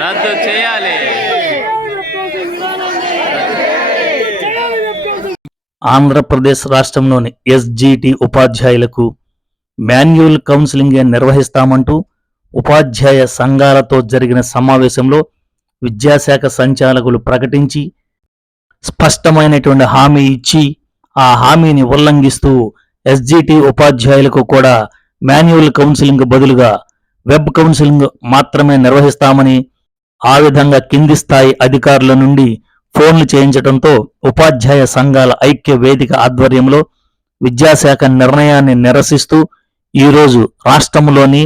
రద్దు చేయాలి ఆంధ్రప్రదేశ్ రాష్ట్రంలోని ఎస్జిటి ఉపాధ్యాయులకు మాన్యువల్ కౌన్సిలింగ్ నిర్వహిస్తామంటూ ఉపాధ్యాయ సంఘాలతో జరిగిన సమావేశంలో విద్యాశాఖ సంచాలకులు ప్రకటించి స్పష్టమైనటువంటి హామీ ఇచ్చి ఆ హామీని ఉల్లంఘిస్తూ ఎస్జిటి ఉపాధ్యాయులకు కూడా మాన్యువల్ కౌన్సిలింగ్ బదులుగా వెబ్ కౌన్సిలింగ్ మాత్రమే నిర్వహిస్తామని ఆ విధంగా కింది స్థాయి అధికారుల నుండి ఫోన్లు చేయించడంతో ఉపాధ్యాయ సంఘాల ఐక్య వేదిక ఆధ్వర్యంలో విద్యాశాఖ నిర్ణయాన్ని నిరసిస్తూ ఈరోజు రాష్ట్రంలోని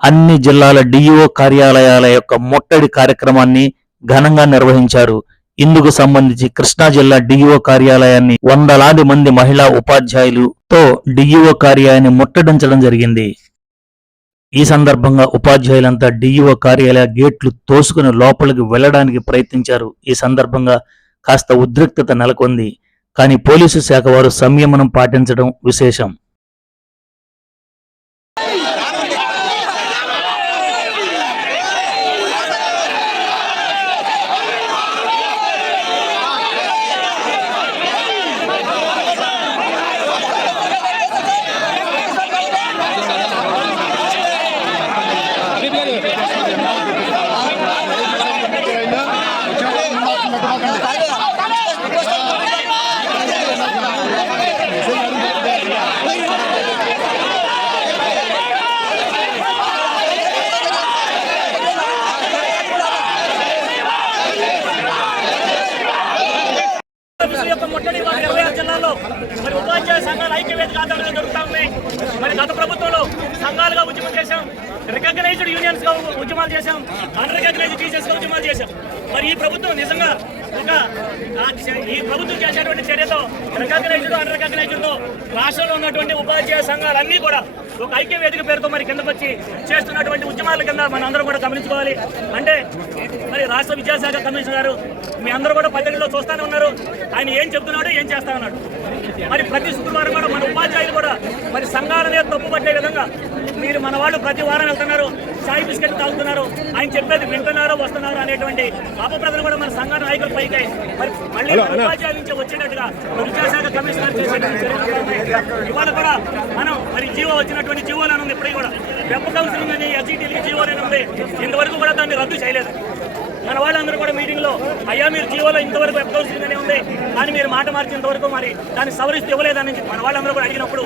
అన్ని జిల్లాల డిఇఓ కార్యాలయాల యొక్క ముట్టడి కార్యక్రమాన్ని ఘనంగా నిర్వహించారు. ఇందుకు సంబంధించి కృష్ణా జిల్లా డిఈఓ కార్యాలయాన్ని వందలాది మంది మహిళా ఉపాధ్యాయులతో డిఈఓ కార్యాలయాన్ని ముట్టడించడం జరిగింది. ఈ సందర్భంగా ఉపాధ్యాయులంతా డిఇఓ కార్యాలయ గేట్లు తోసుకుని లోపలికి వెళ్ళడానికి ప్రయత్నించారు. ఈ సందర్భంగా కాస్త ఉద్రిక్తత నెలకొంది. కానీ పోలీసు శాఖ వారు సంయమనం పాటించడం విశేషం ఆఫీసుల యొక్క ముట్టడి ఇవాళ ఇరవై ఆరు జిల్లాల్లో మరి ఉపాధ్యాయ సంఘాల ఐక్యవేదిక కాదని జరుగుతా ఉన్నాయి. మరి గత ప్రభుత్వంలో సంఘాలుగా ఉద్యమం చేశాం. రికగ్నైజ్డ్ యూనియన్స్గా ఉద్యమాలు చేశాం. అన్రికగ్నైజ్డ్ టీచర్స్గా ఉద్యమాలు చేశాం. మరి ఈ ప్రభుత్వం నిజంగా ఒక ఈ ప్రభుత్వం చేసేటువంటి చర్యతో రికగ్నైజ్డ్ అన్రికగ్నైజ్డ్ రాష్ట్రంలో ఉన్నటువంటి ఉపాధ్యాయ సంఘాలన్నీ కూడా ఒక ఐక్య వేదిక పేరుతో మరి కిందకు వచ్చి చేస్తున్నటువంటి ఉద్యమాల కింద మనందరం కూడా గమనించుకోవాలి. అంటే మరి రాష్ట్ర విద్యాశాఖ కమిషనర్ గారు మీ అందరూ కూడా పద్ధతిలో చూస్తానే ఉన్నారు. ఆయన ఏం చెప్తున్నాడు ఏం చేస్తా ఉన్నాడు. మరి ప్రతి శుక్రవారం కూడా మన ఉపాధ్యాయులు కూడా మరి సంఘాలనే తప్పు పట్టే విధంగా మీరు మన వాళ్ళు ప్రతి వారం వెళ్తున్నారు చాయ్ బిస్కెట్ తాగుతున్నారు. ఆయన చెప్పేది వింటున్నారు వస్తున్నారు అనేటువంటి అపప్రదలు కూడా మన సంఘ నాయకుల పైకి. మరి మళ్ళీ ఉపాధ్యాయుల నుంచి వచ్చేటట్టుగా మరి విద్యాశాఖ కమిషనర్ చేసేటువంటి. ఇవాళ కూడా మనం మరి జీవో వచ్చినటువంటి జీవోలు అని ఉంది ఇప్పటికీ కూడా. వెబ్ కౌన్సిలింగ్ అని ఎస్జిటీలకి జీవో అని ఉంది. ఇంతవరకు కూడా దాన్ని రద్దు చేయలేదు. మన వాళ్ళందరూ కూడా మీటింగ్లో అయ్యా మీరు జీవోలో ఇంతవరకు వెబ్ కౌన్సిలింగ్ ఉంది కానీ మీరు మాట మార్చేంతవరకు మరి దాన్ని సవరిస్తూ ఇవ్వలేదని చెప్పి మన వాళ్ళందరూ కూడా అడిగినప్పుడు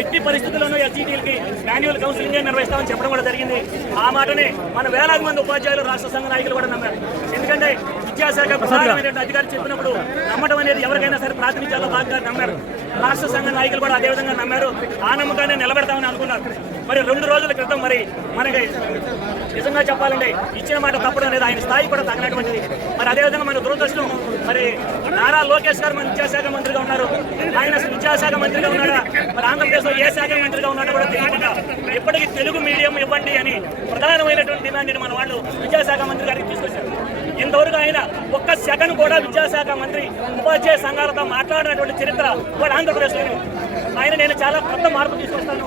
ఎట్టి పరిస్థితుల్లోనూ ఎస్జీటీలకి మాన్యువల్ కౌన్సిలింగ్ నిర్వహిస్తామని చెప్పడం కూడా జరిగింది. ఆ మాటనే మన వేలాది మంది ఉపాధ్యాయులు రాష్ట్ర సంఘ నాయకులు కూడా నమ్మారు. ఎందుకంటే విద్యాశాఖ ప్రధానమైనటువంటి అధికారి చెప్పినప్పుడు నమ్మటం అనేది ఎవరికైనా సరే ప్రాతినిధ్యాల్లో భాగంగా నమ్మారు. రాష్ట్ర సంఘ నాయకులు కూడా అదే విధంగా నమ్మారు. ఆ నమ్మకాన్ని నిలబెడతామని అనుకున్నారు. మరి రెండు రోజుల క్రితం మరి మనకి నిజంగా చెప్పాలంటే ఇచ్చిన మాట తప్పడం లేదు ఆయన స్థాయి కూడా తగినటువంటిది. మరి అదేవిధంగా మన దురదృష్టం మరి నారా లోకేష్ గారు మన విద్యాశాఖ మంత్రిగా ఉన్నారు. ఆయన విద్యాశాఖ మంత్రిగా ఉన్నాడా? మరి ఆంధ్రప్రదేశ్లో ఏ శాఖ మంత్రిగా ఉన్నాడో కూడా తెలియకుండా ఇప్పటికీ తెలుగు మీడియం ఇవ్వండి అని ప్రధానమైనటువంటి డిమాండ్ని మన వాళ్ళు విద్యాశాఖ మంత్రి గారికి తీసుకొచ్చారు. ఇంతవరకు ఆయన ఒక్క సెకండ్ కూడా విద్యాశాఖ మంత్రి ఉపాధ్యాయ సంఘాలతో మాట్లాడినటువంటి చరిత్ర కూడా ఆంధ్రప్రదేశ్లోనే ఉంది. ఆయన నేను చాలా కొత్త మార్పు తీసుకొస్తాను.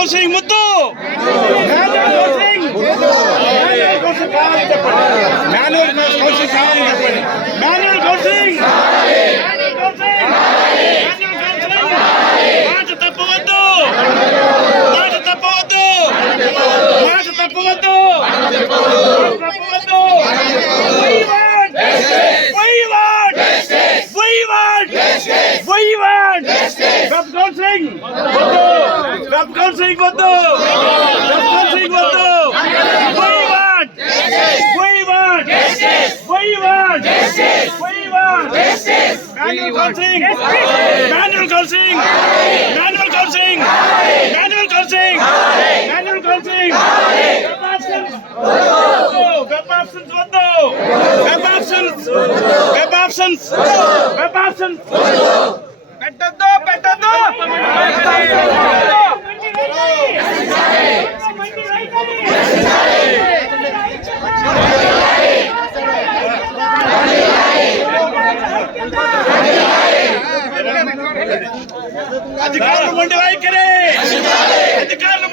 కౌన్సిలింగ్ మాట తప్పవద్దు మాట తప్పవద్దు మాట తప్పవద్దు తప్పవద్దు We want We want We want We want Web sub counselling వద్దు సబ్ కౌన్సిలింగ్ వద్దు manual counselling manual counselling manual counselling manual counselling manual counselling web options వద్దు web options web options web options అధికారం ఉండి వైఖరి. అధికారం